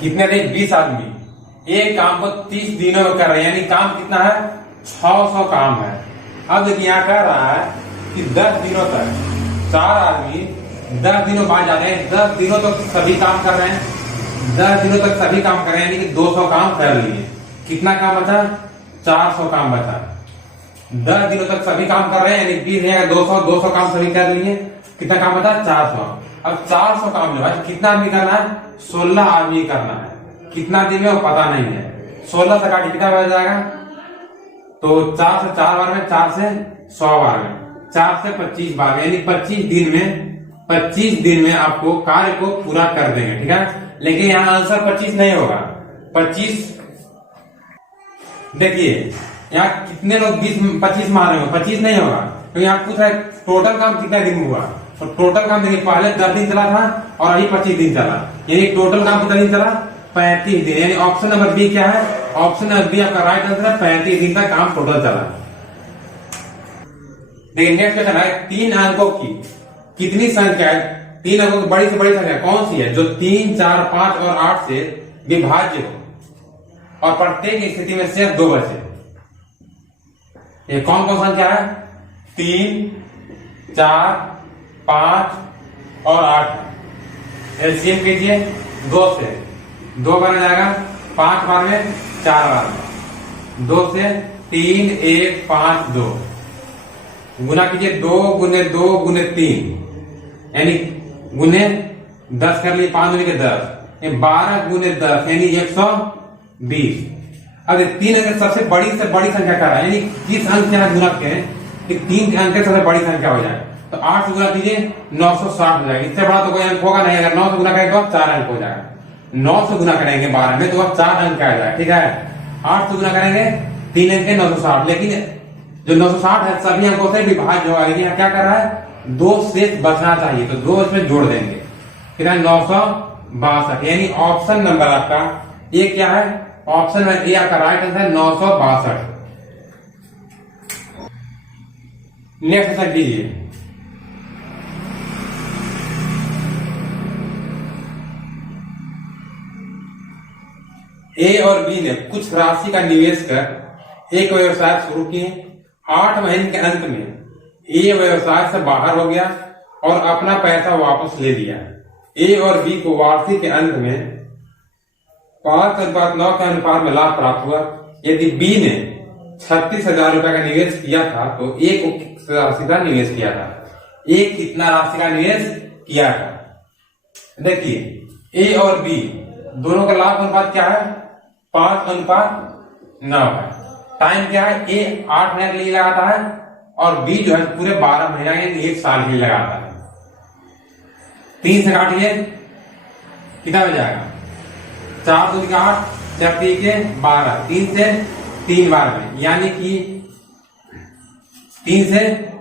कितने थे 20 आदमी एक काम को 30 दिनों में कर रहे हैं, यानी काम कितना है 600 काम है। अब देखिए यहाँ कह रहा है कि 10 दिनों तक 4 आदमी 10 दिनों बाद जाते हैं, 10 दिनों तक सभी काम कर रहे हैं, 10 दिनों तक सभी काम कर रहे हैं, यानी कि 200 काम कर लिए। कितना काम बचा 400 काम बचा। 10 दिनों तक सभी काम कर रहे हैं, यानी 20 है 200 काम सभी कर लिए। कितना काम बचा 400। अब 400 काम में भाई कितना आदमी करना है 16 आदमी करना है। कितना दिन में वो पता नहीं है। 16 से काट कितना बच जाएगा, तो 4 से 4 बार में, 4 से 100 बार में, 4 से 25 बार में, यानी 25 दिन में आपको कार्य को पूरा कर देंगे। ठीक है, लेकिन यहाँ आंसर 25 नहीं होगा। 25 देखिए यहाँ कितने लोग 25 मार रहे हो, 25 नहीं होगा। तो यहाँ पूछ रहा है टोटल काम कितना दिन में हुआ, तो टोटल काम देखिए पहले 10 दिन चला था और अभी 25 दिन चला, यानी टोटल काम कितना दिन चला 35 दिन। यानी ऑप्शन नंबर बी क्या है, ऑप्शन नंबर बी आपका राइट आंसर है। 35 दिन का काम टोटल चला। देखिए नेक्स्ट क्वेश्चन है 3 अंकों की कितनी संख्या है, 3 अंकों की बड़ी से बड़ी संख्या कौन सी है जो 3, 4, 5 और 8 से विभाज्य हो और प्रत्येक स्थिति में सिर्फ 2 बचे। ये कौन कौन संख्या है 3, 4, 5 और 8। एलसीएम कीजिए 2 से 2 बार जाएगा, 5 बार में, 4 बार में, 2 से 3, 1, 5, 2 गुना कीजिए 2 गुने 2 गुने 3, यानी गुने 10 कर लिए, 5 गुने के 10, 12 गुने 10 यानी 120। अब 3 अंक सबसे बड़ी से बड़ी संख्या क्या है, यानी किस अंक से गुना करें कि 3 अंक सबसे बड़ी संख्या हो जाए। तो 8 से गुना कीजिए 960 हो जाएगा। इससे बड़ा तो कोई अंक होगा नहीं। अगर 9 से गुना करेंगे तो अब 4 अंक हो जाएगा। 9 से गुना करेंगे 12 में तो अब 4 अंक आ जाएगा। ठीक है, 8 से गुना करेंगे 3 अंक 960, लेकिन जो 960 है सभी अंकों से विभाज्य होगा। लेकिन क्या कर रहा है 2 शेष बचना चाहिए, तो 2 इसमें जोड़ देंगे। कितना 962, यानी ऑप्शन नंबर आपका ये क्या है, ऑप्शन नंबर ए आपका राइट आंसर 962। नेक्स्ट क्वेश्चन कीजिए। ए और बी ने कुछ राशि का निवेश कर एक व्यवसाय शुरू किए। 8 महीने के अंत में ए व्यवसाय से बाहर हो गया और अपना पैसा वापस ले लिया। ए और बी को वार्षिक के अंत में 5:9 के अनुपात में लाभ प्राप्त हुआ। यदि बी ने 36,000 रुपए का निवेश किया था तो ए को किस राशि का निवेश किया था, ए कितना राशि का निवेश किया था। देखिए ए और बी दोनों का लाभ अनुपात क्या है 5:9 है। टाइम क्या है, ए 8 महीने के लिए लगाता है और बी जो है पूरे 12 महीना यानी 1 साल के लिए लगाता है। 3 से काटिए कितना हो जाएगा 4 दूनी का 8, 4 के 12, 3 से 3 बार में, यानी कि 3 से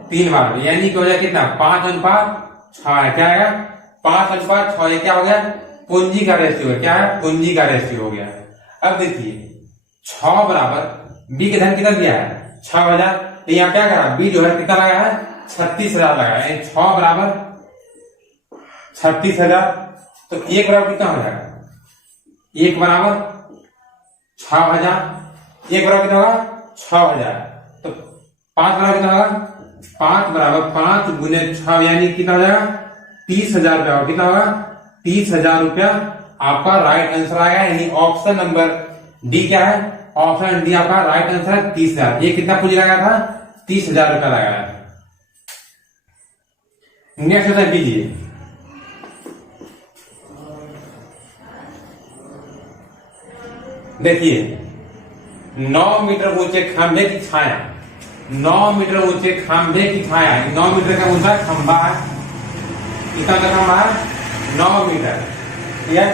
3 बार में, यानी कि हो जाएगा कितना 5:6 है। क्या आएगा 5:6, ये क्या हो गया पूंजी का रेशियो है। क्या है पूंजी का रेशियो हो गया। अब देखिए 6 बराबर बी के धन कितना दिया है 6,000, तो यहाँ क्या करा बी जो है कितना लगाया है 36,000 लगाया। 6 बराबर 36,000, तो 1 बराबर कितना हो जाएगा 1 बराबर 6,000, 1 बराबर कितना होगा 6,000, तो 5 बराबर कितना होगा 5 बराबर 5 गुने 6 यानी कितना हो जाएगा 30,000 रुपया। कितना होगा 30,000 रुपया आपका राइट आंसर आएगा। यानी ऑप्शन नंबर डी क्या है, ऑप्शन डी आपका राइट आंसर है 30,000। ये कितना पूंजी लगाया था 30,000 रुपया लगाया था। नेक्स्ट क्वेश्चन कीजिए। देखिए 9 मीटर ऊंचे खंभे की छाया, 9 मीटर ऊंचे खंभे की छाया, 9 मीटर का ऊंचा खंभा है। कितना का खंभा है 9 मीटर। ठीक है,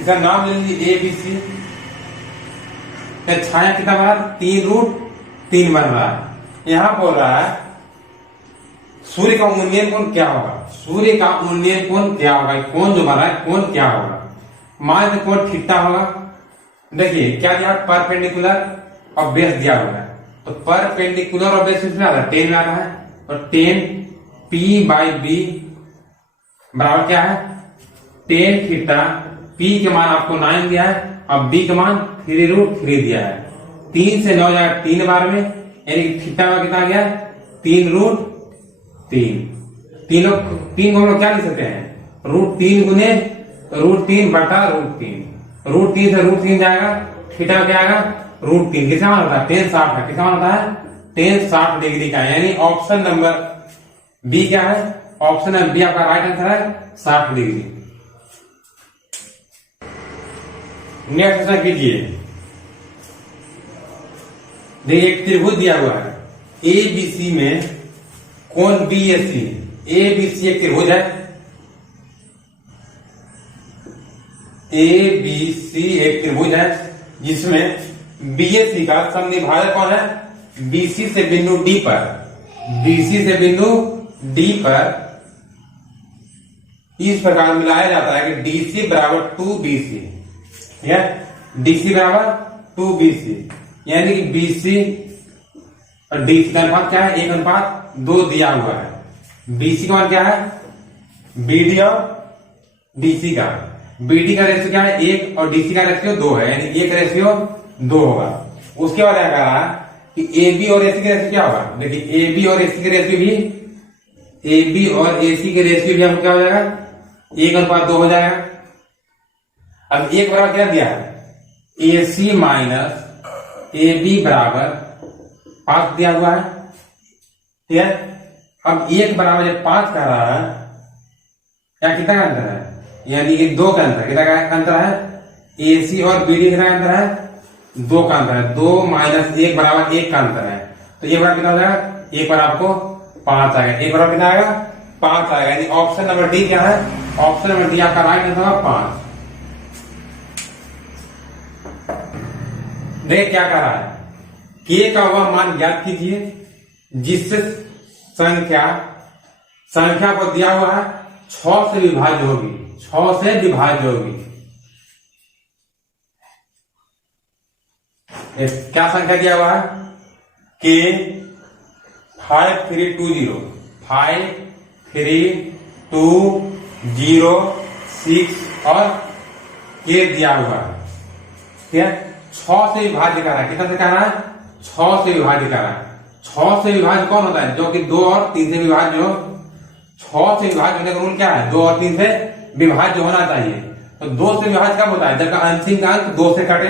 इसका नाम ले लीजिए ABC। छाया कितना बना 3√3 बन रहा है। यहां बोल रहा है सूर्य का उन्नयन कोण क्या होगा, सूर्य का उन्नयन कोण क्या होगा, कोण जो बन रहा है कोण क्या होगा, मान कोण थीटा होगा। देखिए क्या दिया परपेंडिकुलर और बेस दिया हुआ है, तो परपेंडिकुलर और बेस कितना आता है 10 में आता है, और 10 P/B बराबर क्या है 10 थीटा P के मान आपको 9 दिया है और B के मान 3√3 दिया है। 3 से 9 जाएगा 3 बार में, यानी कि थीटा का कितना गया 3√3। तीनों तीन को हम लोग क्या लिख सकते हैं, √3 गुने √3 बटा √3। √3 से √3 जाएगा, थीटा क्या आएगा √3। किसका मान होता है tan 60 का, किसका मान होता है tan 60 डिग्री का। यानी ऑप्शन नंबर बी क्या है, ऑप्शन नंबर बी आपका राइट आंसर है 60 डिग्री। नेक्स्ट क्वेश्चन कीजिए। देखिए एक त्रिभुज दिया हुआ है एबीसी में कोण बीएसी। एबीसी एक त्रिभुज है, एबीसी एक त्रिभुज है जिसमें बीएसी का समद्विभाजक कौन है, बीसी से बिंदु डी पर, बीसी से बिंदु डी पर इस प्रकार मिलाया जाता है कि डीसी बराबर 2BC, या डीसी बराबर 2BC, यानी कि बीसी और डीसी का अनुपात क्या है 1:2 दिया हुआ है। बीसी का मान क्या है, बीडी और डीसी का, बीडी का रेशियो क्या है 1 और डीसी का रेशियो 2 है, यानी 1:2 होगा। उसके बाद क्या कह रहा है कि एबी और एसी का रेशियो क्या होगा, देखिए एबी और एसी का रेशियो भी, एबी और एसी के रेशियो भी हमको क्या हो जाएगा 1:2 हो जाएगा। अब एक बराबर क्या दिया है, एसी माइनस एबी बराबर 5 दिया हुआ है, ठीक है। अब 1 बराबर जब 5 कह रहा है, क्या कितना का अंतर है, यानी कि 2 का अंतर, कितना का अंतर है, एसी और बीडी कितना का अंतर है 2 का अंतर है, 2 माइनस 1 बराबर 1 का अंतर है। तो एक बार कितना हो जाएगा, एक बार आपको 5 आएगा, एक बार कितना आएगा 5 आएगा, यानी ऑप्शन नंबर डी क्या है, ऑप्शन नंबर डी आपका राइट आंसर होगा 5। देख क्या कह रहा है, के का वह मान ज्ञात कीजिए जिससे संख्या को दिया हुआ है 6 से विभाज्य होगी, 6 से विभाज्य होगी। क्या संख्या दिया हुआ है, के 5320 6 और के दिया हुआ है, ठीक है। 6 से विभाज्य कर रहा है, कितना से कह रहा है 6 से विभाज्य कर रहा है। 6 से विभाज्य कौन होता है, जो कि 2 और 3 से विभाज्य हो। 6 से विभाज्य होने का रूल क्या है, 2 और 3 से विभाज्य होना चाहिए। तो 2 से विभाज्य कब होता है, जब अंतिम का अंक 2 से कटे।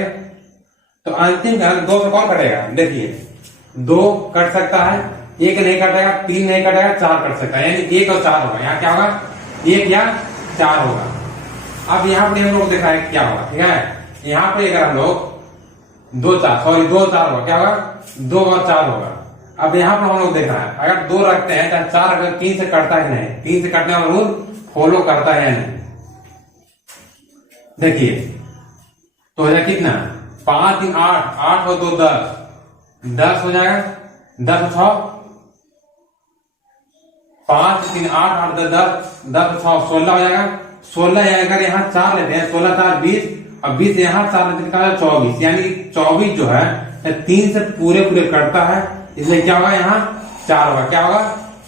तो अंतिम का अंक 2 से कौन कटेगा, देखिए 2 कट सकता है, 1 नहीं कटेगा, 3 नहीं कटेगा, 4 कट सकता है, यानी 1 और 4 होगा। यहाँ क्या होगा 1 या 4 होगा। अब यहाँ पर हम लोग देखा है क्या होगा, ठीक है। यहाँ पे अगर हम लोग 2 और 4 होगा, क्या होगा 2 और 4 होगा। अब यहाँ पर हम लोग देख रहे हैं अगर 2 रखते हैं तो 4 अगर 3 से कटता है नहीं, 3 से कटने वाला रूल फॉलो करता है नहीं। देखिए तो हो जाए कितना 5 3 8, 8 और 2 10, 10 हो जाएगा, 10 और 6 5 3 8 8 10, 10 और 6 16 हो जाएगा। 16 अगर यहाँ 4 लेते हैं, 16 4 20 और 20 यहाँ 4 लेते हैं 24, यानी 24 जो है 3 से पूरे कटता है, इसलिए क्या होगा यहाँ 4 होगा, क्या होगा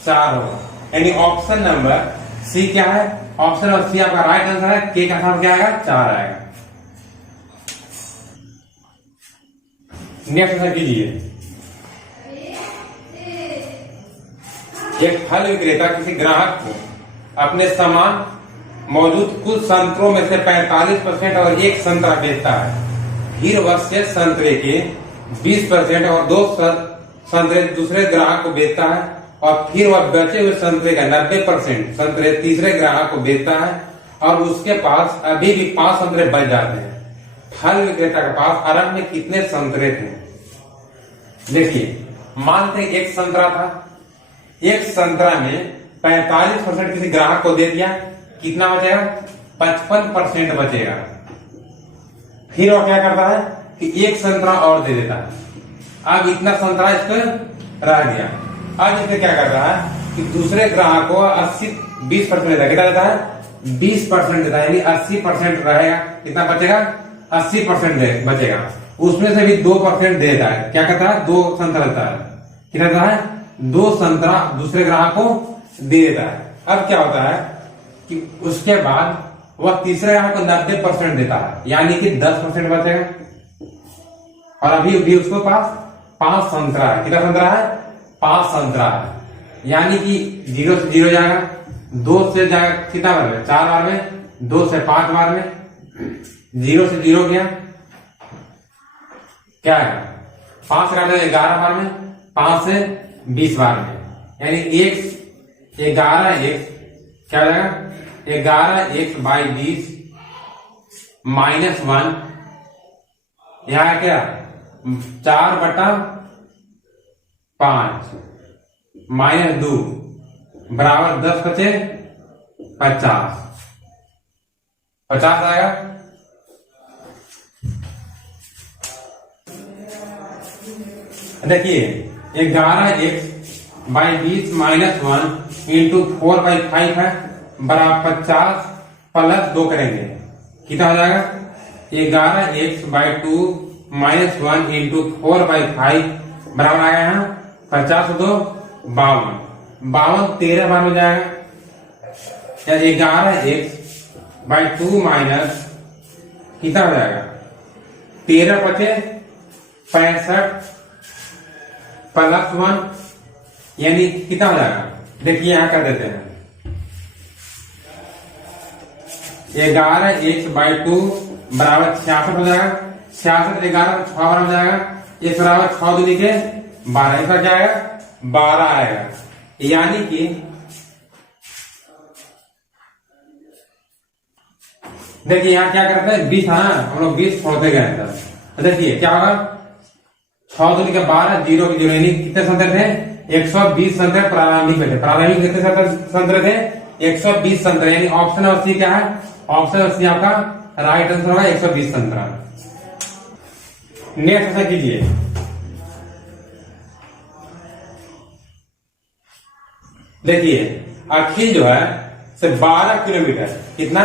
4 होगा। यानी ऑप्शन नंबर सी क्या है, ऑप्शन नंबर सी आपका राइट आंसर है। के का साथ क्या आएगा 4 आएगा। नेक्स्ट क्वेश्चन कीजिए। एक फल विक्रेता किसी ग्राहक को अपने सामान मौजूद कुछ संतरों में से 45% और एक संतरा बेचता है। फिर वह शेष संतरे के 20% और 2 संतरे दूसरे ग्राहक को बेचता है, और फिर वह बचे हुए संतरे का 90% संतरे तीसरे ग्राहक को बेचता है, और उसके पास अभी भी 5 संतरे बच जाते हैं। फल विक्रेता के पास आरंभ में कितने संतरे थे। देखिए मानते एक संतरा था, एक संतरा में 45% किसी ग्राहक को दे दिया, कितना बचेगा 55% बचेगा। फिर वो क्या करता है कि एक संतरा और दे देता है, अब इतना संतरा इसको रह गया। अब इसमें क्या करता है कि दूसरे ग्राहक को 20% देता है, कितना देता है 20% देता है, यानी 80% रहेगा, कितना बचेगा 80% बचेगा। उसमें से भी 2% दे देता है, क्या कहता है 2 संतरा देता है, कितना देता है 2 संतरा दूसरे ग्राहक को दे देता है। अब क्या होता है कि उसके बाद वह तीसरे ग्राहक को 90% देता है, यानी कि 10% बचेगा। और अभी भी उसको पास 5 संतरा है। कितना संतरा है? 5 संतरा है, यानी कि 0 से 0 जाएगा, 2 से जाएगा कितना बार में? 4 बार में, 2 से 5 बार में, 0 से 0 गया, क्या है? 5 से काटे 11 बार में, 5 से 20 बार में, यानी 11x क्या हो जाएगा? 11x/20 -1, यहां क्या 4/5 -2 बराबर 10 बचे 50 आएगा। देखिए 11x/20 -1 इंटू 4/5 है बराबर 50 प्लस 2 करेंगे, कितना हो जाएगा? 11x/2 -1 इंटू 4/5 बराबर आया यहाँ 50 2 52, 13 बार में जाएगा, या 11x/2 माइनस कितना हो जाएगा? 13 बचे 65 प्लस 1, यानी कितना हो जाएगा? देखिए यहां कर देते हैं, 11x/2 बराबर 66 हो जाएगा, 66 11 6 बार हो जाएगा, एक बराबर 6 दूनी के 12, इसका क्या आएगा? 12 आएगा, यानी कि देखिए यहाँ क्या करते हैं 20, हाँ हम लोग 20 छोड़ते गए थे। तो देखिए क्या होगा? 6 दूनी के 12, 0 के 0, यानी कितने संतरे थे? 120 संतरे प्रारंभिक में थे। प्रारंभिक कितने संतरे थे? 120 संतरे, यानी ऑप्शन और सी क्या है? ऑप्शन और सी आपका राइट आंसर होगा 120 संतरा। नेक्स्ट ऐसा कीजिए, देखिए अखिल जो है से 12 किलोमीटर, कितना?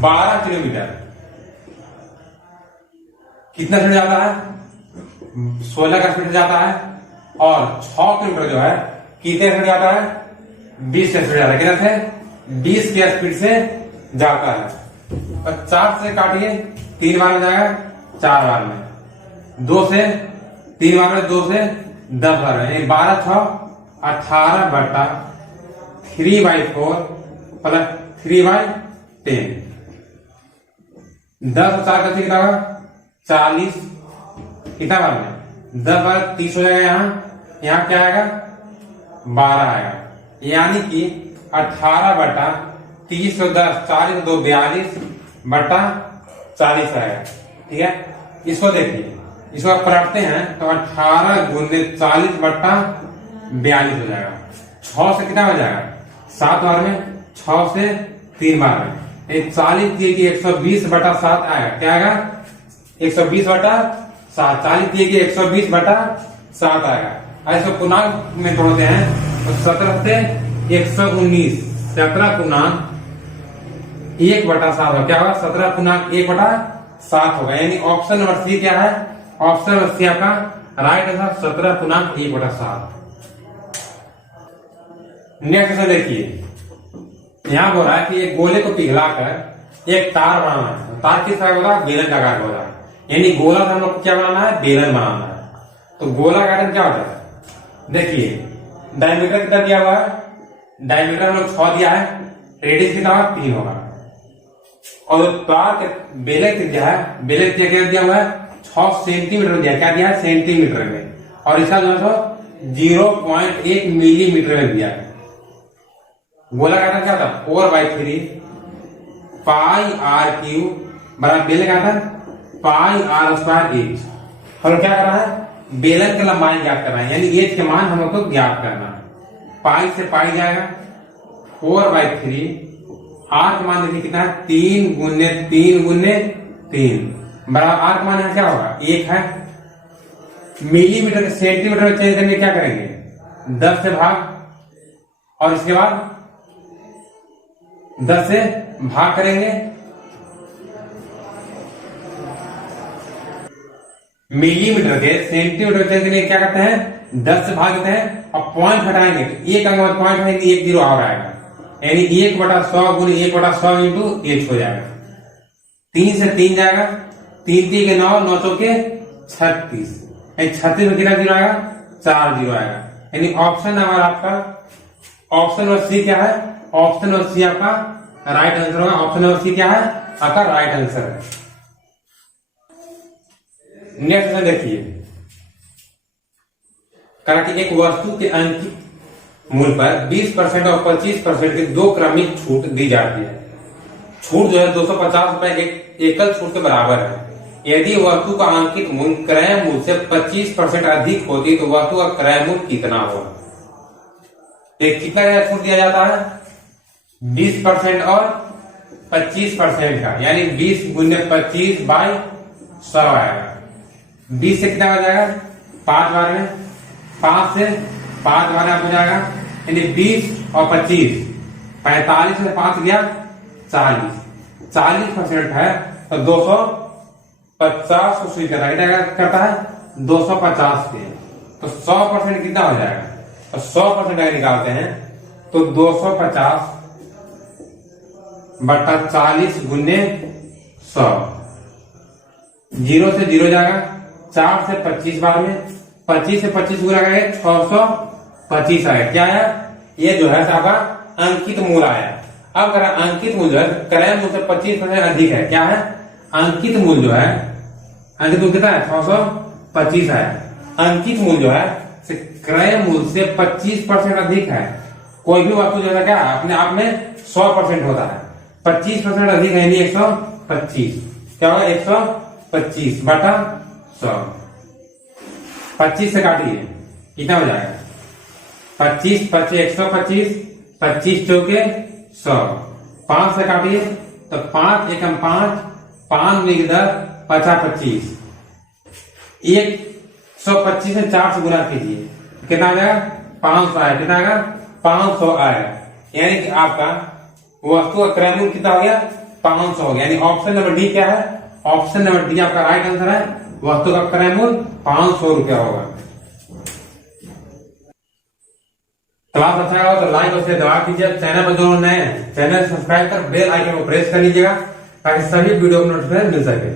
12 किलोमीटर कितना स्पीड जाता है? 16 का स्पीड जाता है, और 6 किलोमीटर जो है कितने स्पीड जाता है? 20 से स्पीड जाता है। कितना से? 20 के स्पीड से जाता है। और 4 से काटिए, 3 बार में जाएगा, 4 बार में, 2 से 3 बार में, 2 से 10 बार में, 12 6 18/3/4 प्लस 3/10, 10 और 4 का कितना होगा? 40, कितना बार में? 10 बार 30 हो जाएगा, यहाँ क्या आएगा? 12 आएगा, यानी कि 18/30 और 10 40 2 42/40 आएगा। ठीक है, इसको देखिए, इसको आप पलटते हैं तो 18 गुने 40/42 हो जाएगा। 6 से कितना हो जाएगा? 7 बार में, 6 से 3 बार में, 40 दिए कि 120/7 आएगा, क्या आएगा? 120/7, 40 दिए कि 120/7 आएगा। इसको पूर्णांक में तोड़ते हैं तो 17 से 119, 17 पूर्णांक 1/7 होगा, क्या होगा? 17 पूर्णांक 1/7 होगा, यानी ऑप्शन नंबर सी क्या है? ऑप्शन नंबर सी आपका राइट आंसर 17 पूर्णांक 1/7। नेक्स्ट क्वेश्चन देखिए, यहां बोल रहा है कि एक गोले को पिघलाकर एक तार बनाना है। तार किस तरह होगा? बेलन का आकार होगा, यानी गोला से हम लोग क्या बनाना है? बेलन बनाना है। तो गोला का आकार क्या होता है? देखिए डायमीटर कितना दिया हुआ है? डायमीटर हम लोग 6 दिया है, रेडियस कितना होगा? 3 होगा, और तार के बेलन क्या है? बेलन क्या दिया हुआ है? 6 सेंटीमीटर दिया, क्या दिया है? सेंटीमीटर में, और इसका जो है 0.1 मिलीमीटर में दिया है। गोला का क्या था? 4/3 πr³ बराबर बेलन का था πr² एच। हम क्या कर रहा है? बेलन की लंबाई ज्ञात करना है, यानी एच के मान हम लोग को ज्ञात करना है। पाई से पाई जाएगा 4/3, आर का मान देखिए कितना है? 3 गुने 3 गुने 3 बराबर आर का मान यहाँ क्या होगा? 1 है। मिलीमीटर के सेंटीमीटर में चेंज करने क्या करेंगे? 10 से भाग, और इसके बाद 10 से भाग करेंगे, मिलीमीटर के सेंटीमीटर चेंज करने क्या करते हैं? 10 से भाग देते हैं, और पॉइंट हटाएंगे तो एक अंक बाद पॉइंट हटाएंगे, 1 0 और आएगा, यानी 1/100 गुने 1/100 इंटू h हो जाएगा। 3 से 3 जाएगा, 3 3 के 9, 9 चौके 36, 36 में कितना जीरो आएगा, 4 जीरो आएगा। यानी ऑप्शन नंबर आपका, ऑप्शन नंबर सी क्या है, ऑप्शन नंबर सी आपका राइट आंसर होगा। ऑप्शन नंबर सी क्या है आपका राइट आंसर है। नेक्स्ट में देखिए, कहा कि एक वस्तु के अंकित मूल्य पर 20% और 25% की दो क्रमिक छूट दी जाती है। छूट जो है 250 रुपए एक एकल छूट के बराबर है। यदि वस्तु का अंकित मूल्य क्रय मूल्य से 25% अधिक होती तो वस्तु का क्रय मूल्य कितना होगा। एक कितना छूट दिया जाता है, 20% और 25% का, यानी 20 गुने 25/100 आएगा। 20 से कितना हो जाएगा, 5 बार में, 5 से 5 बार हो जाएगा, यानी 20 और 25, 45 में 5 गया 40% है तो 250 को स्वीकार करता है 250 के, तो 100% कितना हो जाएगा, तो 100% अगर निकालते हैं तो 250 बटा 40 गुने 100, 0 से 0 जाएगा, 4 से 25 बार में, 25 से 25 गुना करेंगे 625 आएगा। क्या है, ये जो है आपका अंकित मूल्य आया। अब अगर अंकित मूल्य क्रय मूल्य से 25% अधिक है, क्या है, अंकित मूल्य जो है, अंकित मूल्य कितना है, 625 है। अंकित मूल्य जो है क्रय मूल्य से 25% अधिक है। कोई भी वस्तु जो है क्या अपने आप में 100% होता है, 25% अधिक है, यानी 125, क्या होगा 125 बटा 100, 25 से काटिए कितना हो जाएगा, 25 25 125, 25 चौके 100, 5 से काटिए तो 5 एकम 5, 5 में 10 50 25, 125 से 4 से गुना कीजिए कितना आ जाएगा, 500 आएगा। कितना आएगा, 500 आएगा। यानी कि आपका वस्तु का क्रय मूल्य कितना हो गया, 500 हो गया। यानी ऑप्शन नंबर डी क्या है, ऑप्शन नंबर डी आपका राइट आंसर है। वस्तु का क्रय मूल्य 500 रुपया होगा। क्लास अच्छा लगा तो लाइक और शेयर दबा कीजिए। चैनल पर जो नए हैं चैनल सब्सक्राइब कर बेल आइकन को प्रेस कर लीजिएगा ताकि सभी वीडियो को नोटिफिकेशन मिल सके।